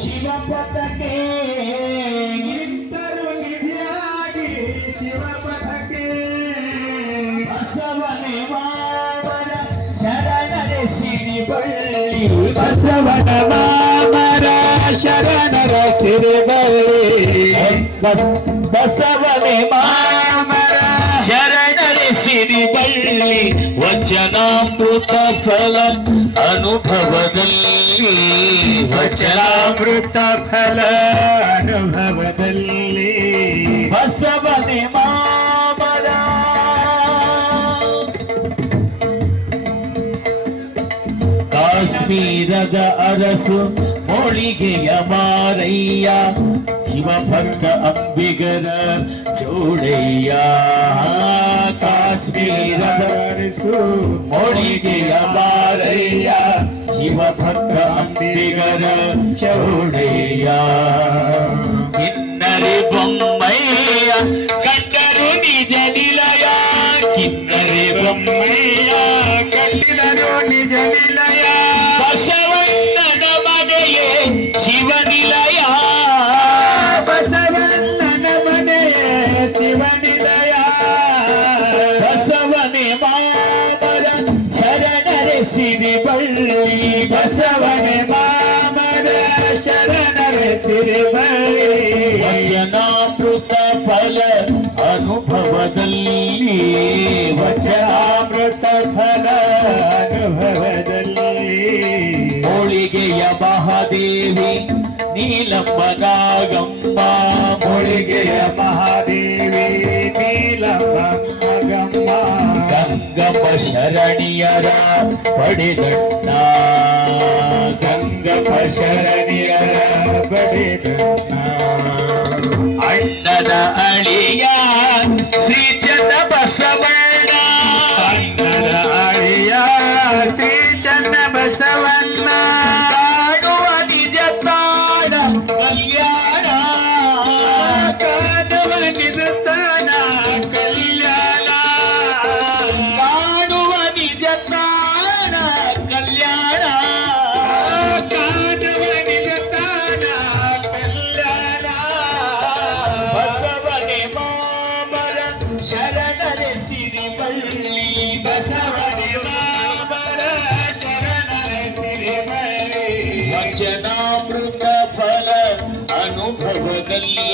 ಶಿವಪಥಕ್ಕೆ ನಿಂತರು ನಿಧಿಯಾಗಿ ಶಿವಪಥಕ್ಕೆ ಬಸವನೆ ಮಾಮರ ಶರಣರೆ ಸಿರಿ ಬಳ್ಳಿ ಬಸವನ ಮಾಮರ ಶರಣರ ಸಿರಿ ಬಳ್ಳಿ ಬಸವನೆ ಶರಣರೆ ಸಿರಿ ಬಳ್ಳಿ ವಚನಾಮೃತ ಫಲ ಅನುಭವದಲ್ಲಿ ವಚನಾಮೃತ ಫಲ ಅನುಭವದಲ್ಲಿ ಬಸವನೆ ಮಾಮರ ಕಾಶ್ಮೀರದ ಅರಸು ಮೋಳಿಗೆಯ ಮಾರಯ್ಯ ಶಿವಭಕ್ತ ಅಂಬಿಗರ ಜೋಡಯ್ಯ. ಕಾಶ್ಮೀರದ ಅರಸು ಮೊಳಿಗೆಯ ಬಾರಯ್ಯ ಶಿವಭಕ್ತ ಅಂಬಿಗರ ಚೌಡಯ್ಯ. ಕಿನ್ನರಿ ಬೊಮ್ಮಯ್ಯ ಮಾಮರ ಶರಣರೆ ಸಿರಿ ಬಳ್ಳಿ ಬಸವನೆ ಮಾಮದ ಶರಣರೆ ಸಿರಿ ಬಳ್ಳಿ. ವಚನಾಮೃತ ಫಲ ಅನುಭವದಲ್ಲಿ ವಚನಾಮೃತ ಫಲ ಅನುಭವದಲ್ಲಿ. ಹೋಳಿಗೆಯ ಮಹಾದೇವಿ ನೀಲಮ್ಮ ಹೋಳಿಗೆಯ ಮಹಾದೇವಿ ನೀಲಮ್ಮ ಗಂಗಮ್ಮ ಶರಣಿಯರ ಪಡೆದಣ್ಣ ಗಂಗಮ್ಮ ಶರಣಿಯರ ಪಡೆದಣ್ಣ ಅಣ್ಣನ ಅಳಿಯ ಶರಣರೆ ಸಿರಿ ಬಳ್ಳಿ ಬಸವನೆ ಶರಣರ ಶರಣರೆ ಸಿರಿ ಬಳ್ಳಿ ವಚನಾಮೃತ ಫಲ ಅನುಭವದಲ್ಲಿ.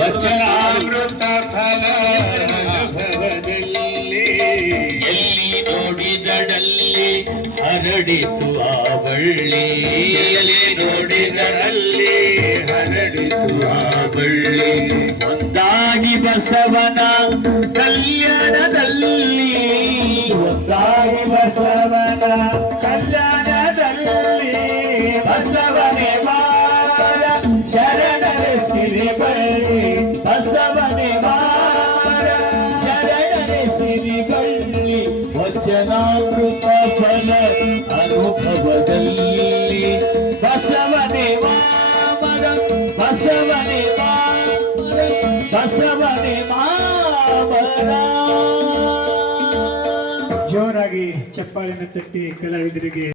ವಚನಾಮೃತ ಫಲ ಅನುಭವದಲ್ಲಿ. ಎಲ್ಲಿ ನೋಡಿದಡಲ್ಲಿ ಹರಡಿತು ಆ ಬಳ್ಳಿ. ಎಲ್ಲಿ ನೋಡಿದರಲ್ಲಿ ಒಂದಾಗಿ ಬಸವನ ಕಲ್ಯಾಣದಲ್ಲಿ. ಒಂದಾಗಿ ಬಸವನ ಕಲ್ಯಾಣದಲ್ಲಿ ಬಸವನೆ ಮಾರ ಶರಣರ ಸಿರಿ ಬಳ್ಳಿ ಬಸವನೆ ಮಾರ ಶರಣರ ಸಿರಿ ಬಳ್ಳಿ ವಚನಾಮೃತ ಫಲ ಅನುಭವದಲ್ಲಿ. ಜೋರಾಗಿ ಚಪ್ಪಾಳಿನ ತಟ್ಟಿ ಕಲಾವಿದರಿಗೆ